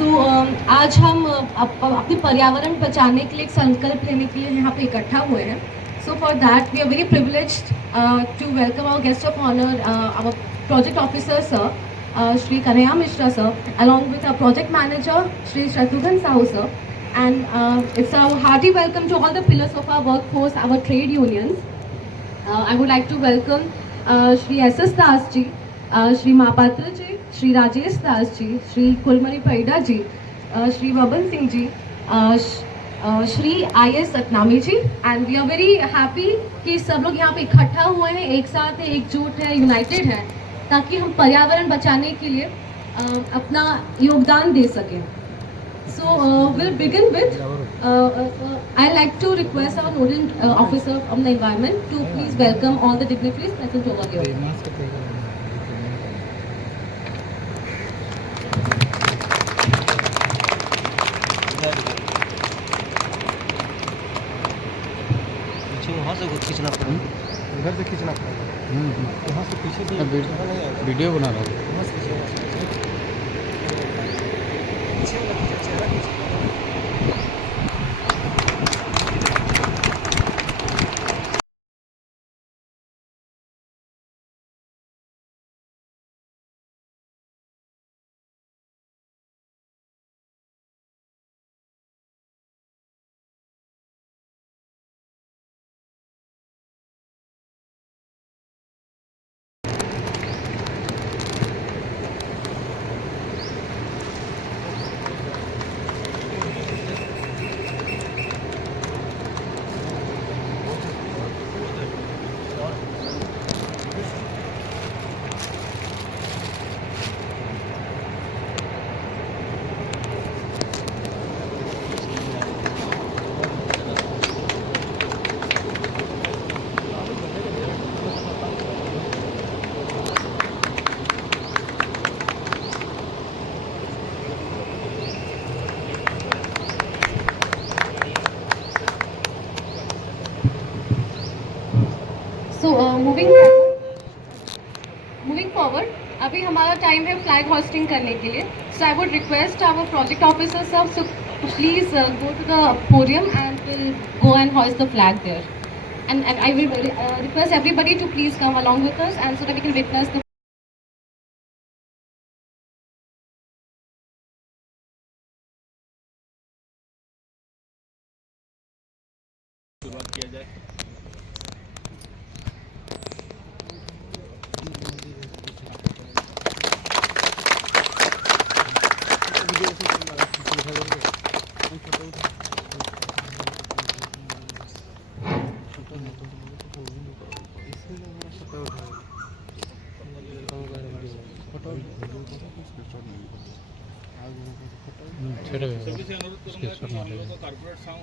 आज हम अपने पर्यावरण बचाने के लिए एक संकल्प लेने के लिए यहाँ पे इकट्ठा हुए हैं. So for that we are very privileged to welcome our guest of honor, our project officer sir, Shri Kanhaiya Mishra sir, along with our project manager Shri Shatrughan Sahu sir, and it's our hearty welcome to all the pillars of our workforce, our trade unions. I would like to welcome Shri S.S. Das ji, Shri Mahapatra ji, Shri Rajesh Das ji, Shri Kulmani Paida ji, Shri Vaban Singh ji, Shri I.S. Satnami ji, and we are very happy कि सब लोग यहाँ पे इकट्ठा हुए हैं, एक साथ हैं, एकजुट है, यूनाइटेड है, ताकि हम पर्यावरण बचाने के लिए अपना योगदान दे सकें. So we'll begin with, I'd like to request our nodal officer from the environment to please welcome all the dignitaries present over here. वहाँ से खींचना पड़ेगा, उधर से खींचना पड़ेगा, वहाँ से पीछे से वीडियो बना रहा हूँ. वहाँ से moving forward, अभी हमारा टाइम है फ्लैग होस्टिंग करने के लिए. So I would request our project officer sir to please go to the podium and we'll go and hoist the flag there. And I will request everybody to please come along with us, and so that we can witness the शुरुआत किया जाए. सभी से अनुरोध करूंगा कि हम लोगों को corporate song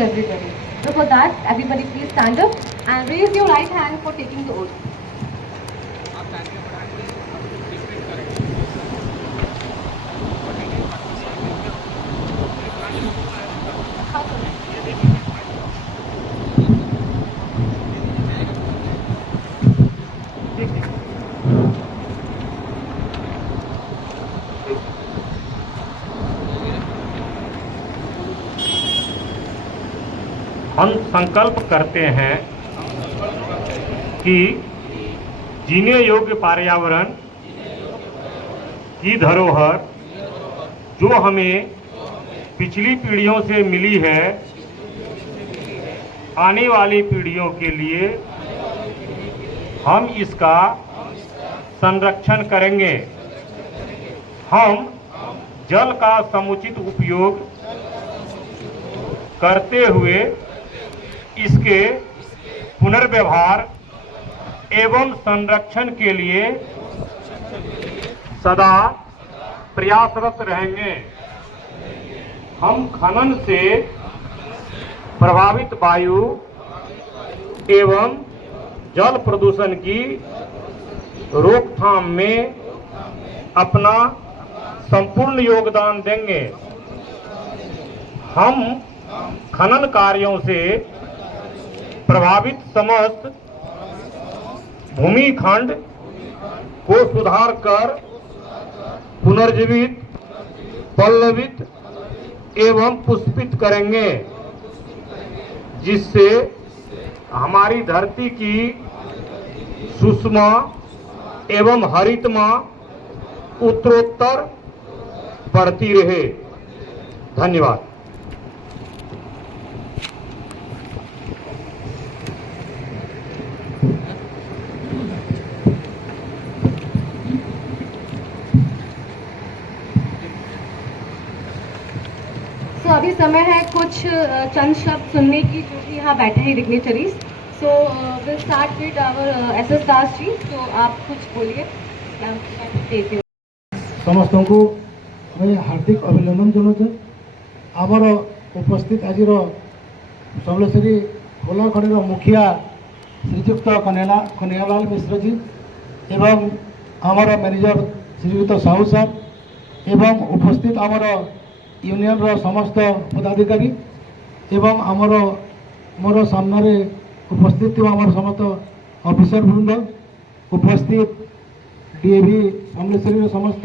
to everybody. So for that, everybody please stand up and raise your right hand for taking the oath. हम संकल्प करते हैं कि जीने योग्य पर्यावरण की धरोहर जो हमें पिछली पीढ़ियों से मिली है, आने वाली पीढ़ियों के लिए हम इसका संरक्षण करेंगे। हम जल का समुचित उपयोग करते हुए इसके पुनर्व्यवहार एवं संरक्षण के लिए सदा प्रयासरत रहेंगे। हम खनन से प्रभावित वायु एवं जल प्रदूषण की रोकथाम में अपना संपूर्ण योगदान देंगे। हम खनन कार्यों से प्रभावित समस्त भूमिखंड को सुधार कर पुनर्जीवित, पल्लवित एवं पुष्पित करेंगे, जिससे हमारी धरती की सुषमा एवं हरितमा उत्तरोत्तर बढ़ती रहे। धन्यवाद। So अभी समय है कुछ चंद शब्द सुनने की, जो कि यहाँ बैठे हैं dignitaries. So will start with our SS Das ji. तो आप कुछ बोलिए। समस्त को मैं हार्दिक अभिनंदन जनाऊँ। आमर उपस्थित आज समलेश्वरी कोला खंडर मुखिया श्रीजुक्त कन्हैयालाल मिश्र जी एवं आमर मैनेजर श्रीयुक्त साहू साहब एवं उपस्थित आमर यूनियन रो समस्त पदाधिकारी एवं आमर मोर सामने उपस्थित आमर समस्त ऑफिसर वृंद, उपस्थित डीएवी समलेश्वरी समस्त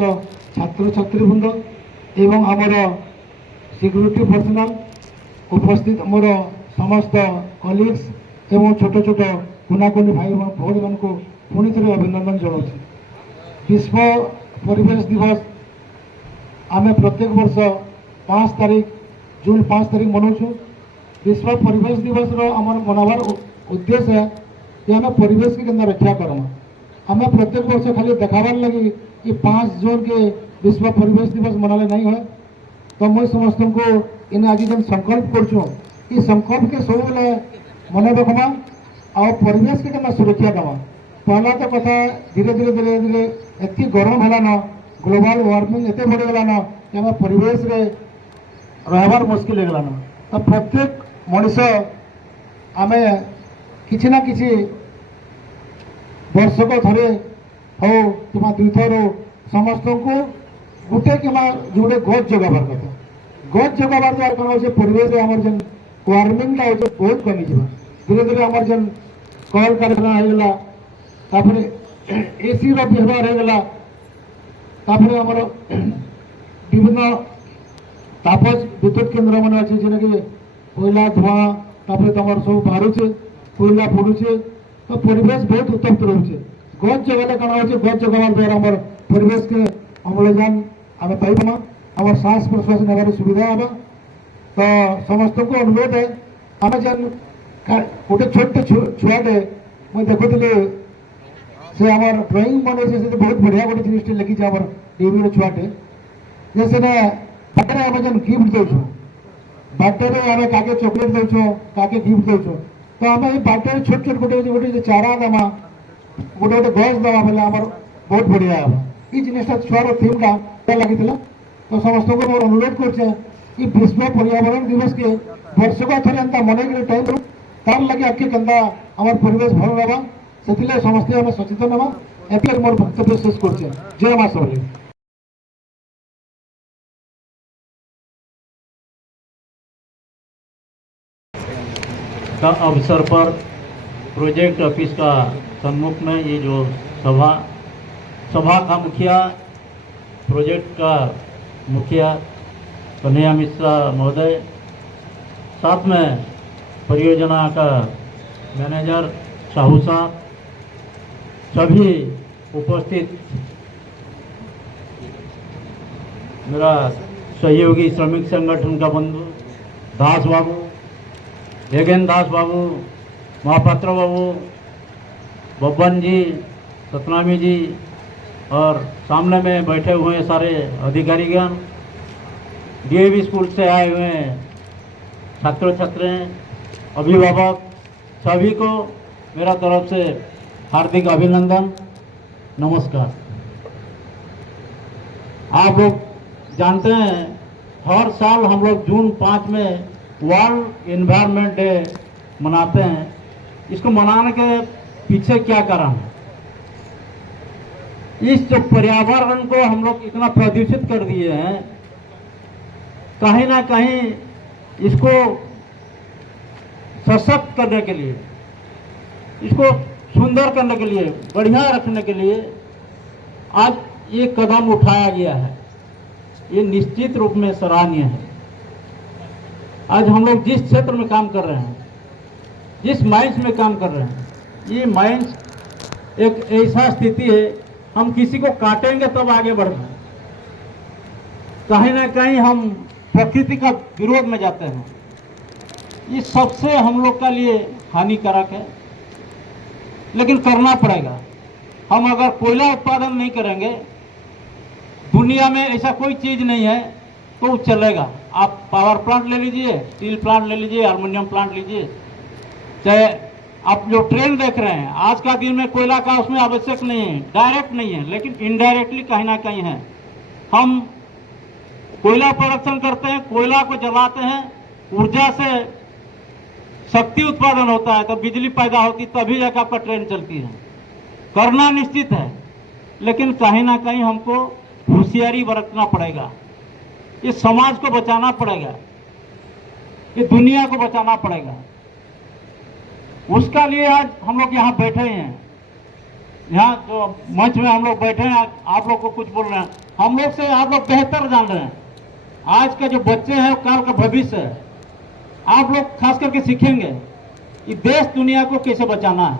छात्र छात्री वृंद एवं आमर सिक्यूरीटी पर्सनाल, उपस्थित मोर समस्त कलिग्स एवं छोट छोट कुनाकुनी भाई भौणी मान को पुणी थे अभिनंदन जनाऊँ। विश्व परिवेश दिवस आम प्रत्येक वर्ष 5 तारीख जून 5 तारीख मनाऊँ। विश्व परिवेश दिवस आमर मनाबार उद्देश्य है कि आम परिवेश की केन्दा रक्षा करमा। आम प्रत्येक वर्ष खाली देखाबार लगी कि 5 जून के विश्व परिवेश दिवस मनाले नहीं है। तो मैं समस्त को इन आज जेन संकल्प कर संकल्प के सब बेले मन रखमा और परिवेश के केन्दा सुरक्षा देवा। पहला तो कथा धीरे धीरे धीरे धीरे एति गरम है ना, ग्लोबल वार्मिंग एत बढ़ीगला ना कि आम परिवेश रे रहबार मुश्किल होगला ना। तो प्रत्येक मनीष आम किसी ना किसी वर्षक थे हो कि 2 थर हो समस्त को गोटे कि जोड़े गच जगाबार कथा। गच जगाबार द्वारा कौन हो परिवेश आम जेन वार्मिंग बहुत कमी जा। धीरे धीरे आम जेन कल कारखाना होगला, एसी व्यवहार होगला, आमर विभिन्न तापज विद्युत केन्द्र मान अच्छे जेना कि कोयला धुआं तुम सब बाहर कोयला पड़ुचे। तो परिवेश बहुत उत्तप्त रोचे। गच जगाले कौन हो गच जगार द्वारा आम परिवेश के अम्लजान आम पाइबा, आम श्वास प्रश्वास नेबार सुविधा हे। तो समस्त को अनुरोध है आम जेन गोटे छोटे छुआटे मुझे देखुली से आम ड्रॉइंग बन से बहुत बढ़िया गोटे जिनिस लिखी आम डीवी छुआटे जे से बाटे आम जेन गिफ्ट दौचु, बाटे आम काके चॉकलेट दौचु, काके गिफ्ट दौचु। तो आम ये बाटे छोट छोट गोटे गोटे चारा देमा, गोटे गोटे गछ देवा बेले आम बहुत बढ़िया हे। ये जिनिसटा छुआर थीमटा लगी। तो समस्त को मोर अनुरोध कर विश्व पर्यावरण दिवस के ବର୍ଷକ ଥରେ ଏନ୍ତା ମନେଇକିରି ଟାଇମ୍ ଦଉ ତାର ଲାଗି ଆଗ୍କେ କେନ୍ତା ଆମର ପରିବେଶ ଭଲ ରହିବା ସେଥିଲାଗି ସମସ୍ତେ ଆମେ ସଚେତନ ହେବା। ଏତିକି ମୋର ବକ୍ତବ୍ୟ ଶେଷ କରୁଛେ। ଜୟ ମା ସମଲେଇ। का अवसर पर प्रोजेक्ट ऑफिस का सम्मुख में ये जो सभा का मुखिया, प्रोजेक्ट का मुखिया कन्हैया मिश्रा महोदय, साथ में परियोजना का मैनेजर साहू साहब, सभी उपस्थित मेरा सहयोगी श्रमिक संगठन का बंधु दास बाबू, हेगेन दास बाबू, महापात्र बाबू, बब्बन जी, सतनामी जी और सामने में बैठे हुए सारे अधिकारीगण, डीएवी स्कूल से आए हुए छात्र छात्राएं, अभिभावक, सभी को मेरा तरफ से हार्दिक अभिनंदन, नमस्कार। आप लोग जानते हैं हर साल हम लोग जून 5 में वर्ल्ड एनवायरनमेंट डे मनाते हैं। इसको मनाने के पीछे क्या कारण है? इस जो पर्यावरण को हम लोग इतना प्रदूषित कर दिए हैं, कहीं ना कहीं इसको सशक्त करने के लिए, इसको सुंदर करने के लिए, बढ़िया रखने के लिए आज ये कदम उठाया गया है। ये निश्चित रूप में सराहनीय है। आज हम लोग जिस क्षेत्र में काम कर रहे हैं, जिस माइंस में काम कर रहे हैं, ये माइंस एक ऐसा स्थिति है, हम किसी को काटेंगे तब आगे बढ़ेंगे। कहीं ना कहीं हम प्रकृति का विरोध में जाते हैं। ये सबसे हम लोग का लिए हानिकारक है, लेकिन करना पड़ेगा। हम अगर कोयला उत्पादन नहीं करेंगे, दुनिया में ऐसा कोई चीज़ नहीं है तो चलेगा। आप पावर प्लांट ले लीजिए, स्टील प्लांट ले लीजिए, एल्युमिनियम प्लांट लीजिए, चाहे आप जो ट्रेन देख रहे हैं, आज का दिन में कोयला का उसमें आवश्यक नहीं है, डायरेक्ट नहीं है, लेकिन इनडायरेक्टली कहीं ना कहीं है। हम कोयला प्रोडक्शन करते हैं, कोयला को जलाते हैं, ऊर्जा से शक्ति उत्पादन होता है, तो बिजली पैदा होती, तभी जाकर आपका ट्रेन चलती है। करना निश्चित है, लेकिन कहीं ना कहीं हमको होशियारी बरतना पड़ेगा। ये समाज को बचाना पड़ेगा, ये दुनिया को बचाना पड़ेगा। उसका लिए आज हम लोग यहाँ बैठे हैं, यहाँ जो मंच में हम लोग बैठे हैं, आप लोग को कुछ बोल रहे हैं। हम लोग से आप लोग बेहतर जान रहे हैं। आज का जो बच्चे हैं वो कल का भविष्य है। आप लोग खास करके सीखेंगे कि देश दुनिया को कैसे बचाना है,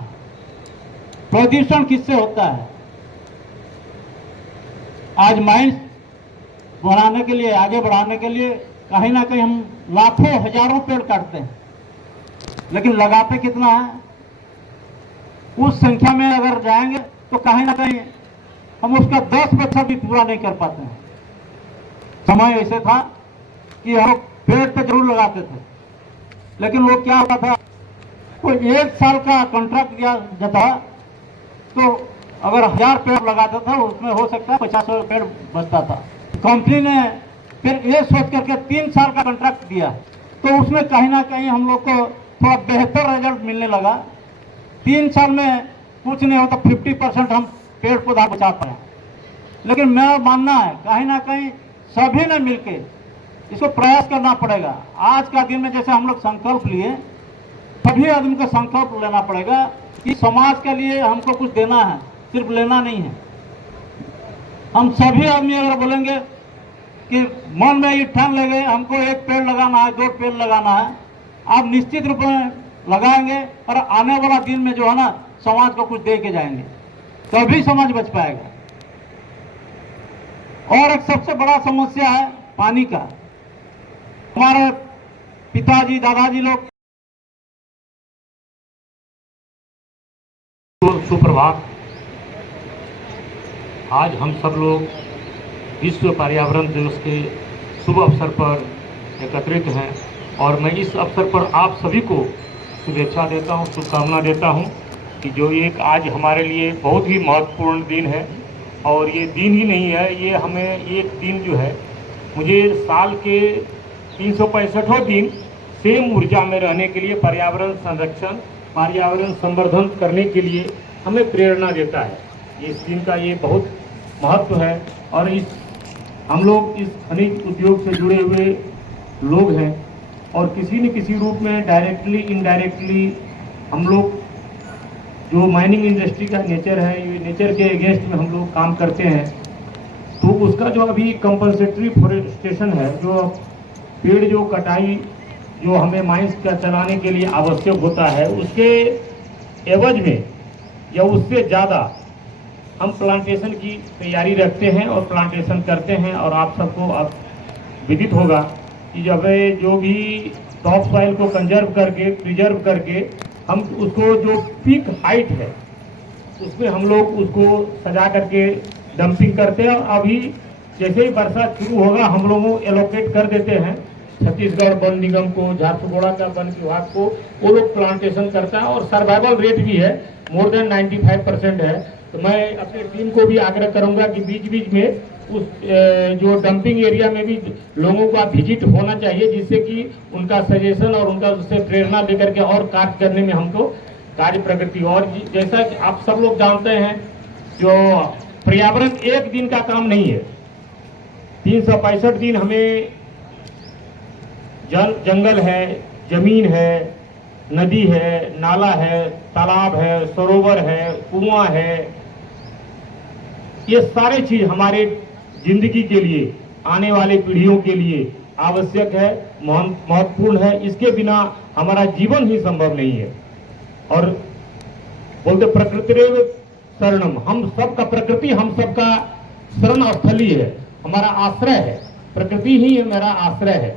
प्रदूषण किससे होता है। आज माइंस बढ़ाने के लिए, आगे बढ़ाने के लिए कहीं ना कहीं हम लाखों हजारों पेड़ काटते हैं, लेकिन लगाते कितना है? उस संख्या में अगर जाएंगे तो कहीं ना कहीं हम उसका 10% भी पूरा नहीं कर पाते हैं। समय ऐसे था कि हम पेड़ तो जरूर लगाते थे, लेकिन वो क्या होता था, कोई 1 साल का कॉन्ट्रैक्ट दिया जाता, तो अगर 1000 पेड़ लगाता था, उसमें हो सकता है 50 पेड़ बचता था। कंपनी ने फिर ये सोच करके 3 साल का कॉन्ट्रैक्ट दिया, तो उसमें कहीं ना कहीं हम लोग को थोड़ा बेहतर रिजल्ट मिलने लगा। 3 साल में कुछ नहीं होता, 50% हम पेड़ पौधा बचा पाए। लेकिन मेरा मानना है कहीं ना कहीं सभी ने मिलके इसको प्रयास करना पड़ेगा। आज का दिन में जैसे हम लोग संकल्प लिए, सभी आदमी को संकल्प लेना पड़ेगा कि समाज के लिए हमको कुछ देना है, सिर्फ लेना नहीं है। हम सभी आदमी अगर बोलेंगे कि मन में ये ठान ले गए हमको 1 पेड़ लगाना है, 2 पेड़ लगाना है, आप निश्चित रूप में लगाएंगे और आने वाला दिन में जो है ना, समाज को कुछ दे के जाएंगे, तभी समाज बच पाएगा। और एक सबसे बड़ा समस्या है पानी का। हमारे पिताजी दादाजी लोग, सुप्रभात। आज हम सब लोग विश्व पर्यावरण दिवस के शुभ अवसर पर एकत्रित हैं और मैं इस अवसर पर आप सभी को शुभेच्छा देता हूं, शुभकामना देता हूं कि जो एक आज हमारे लिए बहुत ही महत्वपूर्ण दिन है। और ये दिन ही नहीं है, ये हमें एक दिन जो है, मुझे साल के 365 दिन सेम ऊर्जा में रहने के लिए, पर्यावरण संरक्षण, पर्यावरण संवर्धन करने के लिए हमें प्रेरणा देता है। इस दिन का ये बहुत महत्व है और हम लोग इस खनिज उद्योग से जुड़े हुए लोग हैं और किसी न किसी रूप में डायरेक्टली इनडायरेक्टली हम लोग जो माइनिंग इंडस्ट्री का नेचर है, ये नेचर के अगेंस्ट में हम लोग काम करते हैं। तो उसका जो अभी कंपनसेटरी फॉरेस्टेशन है, जो पेड़ जो कटाई जो हमें माइंस का चलाने के लिए आवश्यक होता है, उसके एवज में या उससे ज़्यादा हम प्लांटेशन की तैयारी रखते हैं और प्लांटेशन करते हैं। और आप सबको अब विदित होगा कि जब जो भी टॉप सॉइल को कंजर्व करके, प्रिजर्व करके हम उसको जो पीक हाइट है उसमें हम लोग उसको सजा करके डंपिंग करते हैं। और अभी जैसे ही बरसात शुरू होगा हम लोगों एलोकेट कर देते हैं छत्तीसगढ़ वन निगम को, झारसुगुड़ा का वन विभाग को, वो लोग प्लांटेशन करता है और सर्वाइवल रेट भी है, मोर देन 95% है। तो मैं अपनी टीम को भी आग्रह करूंगा कि बीच बीच में उस जो डंपिंग एरिया में भी लोगों का विजिट होना चाहिए, जिससे कि उनका सजेशन और उनका उससे प्रेरणा लेकर के और कार्य करने में हमको कार्य प्रगति। और जैसा कि आप सब लोग जानते हैं, जो पर्यावरण एक दिन का काम नहीं है, 365 दिन हमें जंगल है, जमीन है, नदी है, नाला है, तालाब है, सरोवर है, कुआं है, ये सारे चीज हमारे जिंदगी के लिए, आने वाले पीढ़ियों के लिए आवश्यक है, महत्वपूर्ण है। इसके बिना हमारा जीवन ही संभव नहीं है। और बोलते प्रकृतिरेव शरणम, हम सबका प्रकृति हम सबका शरण स्थली है, हमारा आश्रय है, प्रकृति ही मेरा आश्रय है।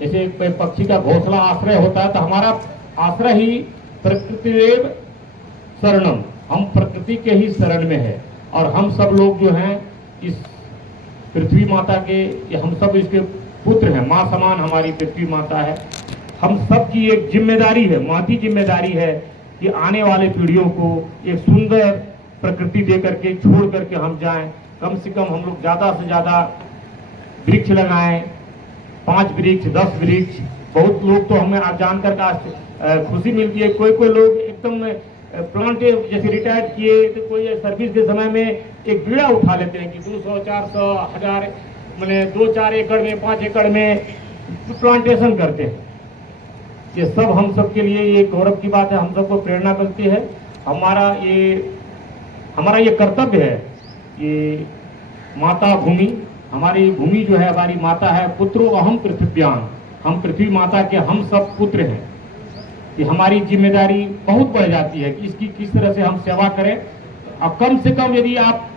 जैसे पक्षी का घोंसला आश्रय होता है, तो हमारा आश्रय ही प्रकृतिरेव शरणम, हम प्रकृति के ही शरण में है। और हम सब लोग जो हैं इस पृथ्वी माता के, हम सब इसके पुत्र हैं, माँ समान हमारी पृथ्वी माता है। हम सब की एक जिम्मेदारी है, माती जिम्मेदारी है कि आने वाले पीढ़ियों को एक सुंदर प्रकृति दे करके छोड़ करके हम जाएं। कम से कम हम लोग ज़्यादा से ज़्यादा वृक्ष लगाएं, 5 वृक्ष, 10 वृक्ष। बहुत लोग तो हमें आज जानकर का खुशी मिलती है, कोई कोई लोग एकदम प्लांटे जैसे रिटायर्ड किए तो कोई सर्विस के समय में एक बीड़ा उठा लेते हैं कि 200, 400, 1000 मैंने 2-4 एकड़ में, 5 एकड़ में प्लांटेशन करते हैं। ये सब हम सब के लिए ये गौरव की बात है, हम सबको प्रेरणा मिलती है। हमारा ये कर्तव्य है। ये माता भूमि, हमारी भूमि जो है हमारी माता है। पुत्रो अहम पृथ्व्याम, हम पृथ्वी माता के हम सब पुत्र हैं। ये हमारी जिम्मेदारी बहुत बढ़ जाती है कि इसकी किस तरह से हम सेवा करें। अब कम से कम यदि आप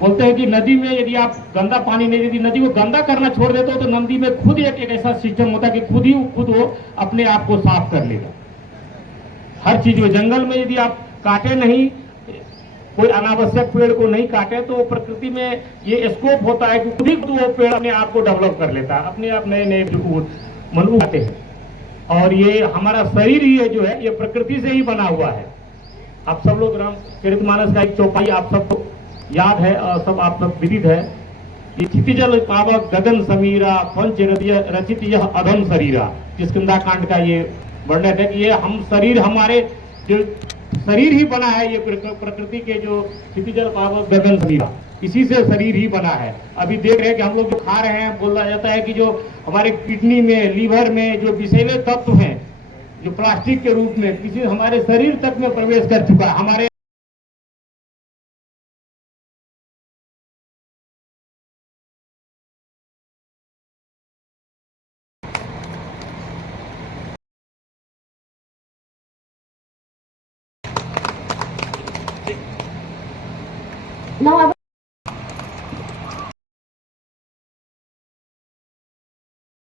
बोलते हैं कि नदी में यदि आप गंदा पानी नहीं, यदि नदी को गंदा करना छोड़ देते हो तो नदी में खुद एक ऐसा सिस्टम होता है कि खुद वो अपने आप को साफ कर लेगा। हर चीज में, जंगल में यदि आप काटे नहीं, कोई अनावश्यक पेड़ को नहीं काटे, तो प्रकृति में ये स्कोप होता है कि खुद ही वो पेड़ अपने आप को डेवलप कर लेता है, अपने आप नए नए मनु आते हैं। और ये हमारा शरीर ही है जो है, ये प्रकृति से ही बना हुआ है। आप सब लोग रामचरितमानस का एक चौपाई आप सबको याद है और सब आप सब विदित है। ये क्षितिजल पावक गगन समीरा पंच रचित यह अधम शरीरा, किष्किंधा कांड का ये वर्णन है कि ये हम शरीर, हमारे जो शरीर ही बना है, ये प्रकृति के जो क्षितिजल पावक गगन समीरा, इसी से शरीर ही बना है। अभी देख रहे हैं कि हम लोग जो खा रहे हैं, बोला जाता है कि जो हमारे किडनी में, लीवर में जो विषैले तत्व हैं, जो प्लास्टिक के रूप में किसी हमारे शरीर तक में प्रवेश कर चुका है। हमारे Now I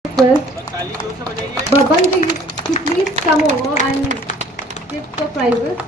request Baban ji to please come over and give the prizes.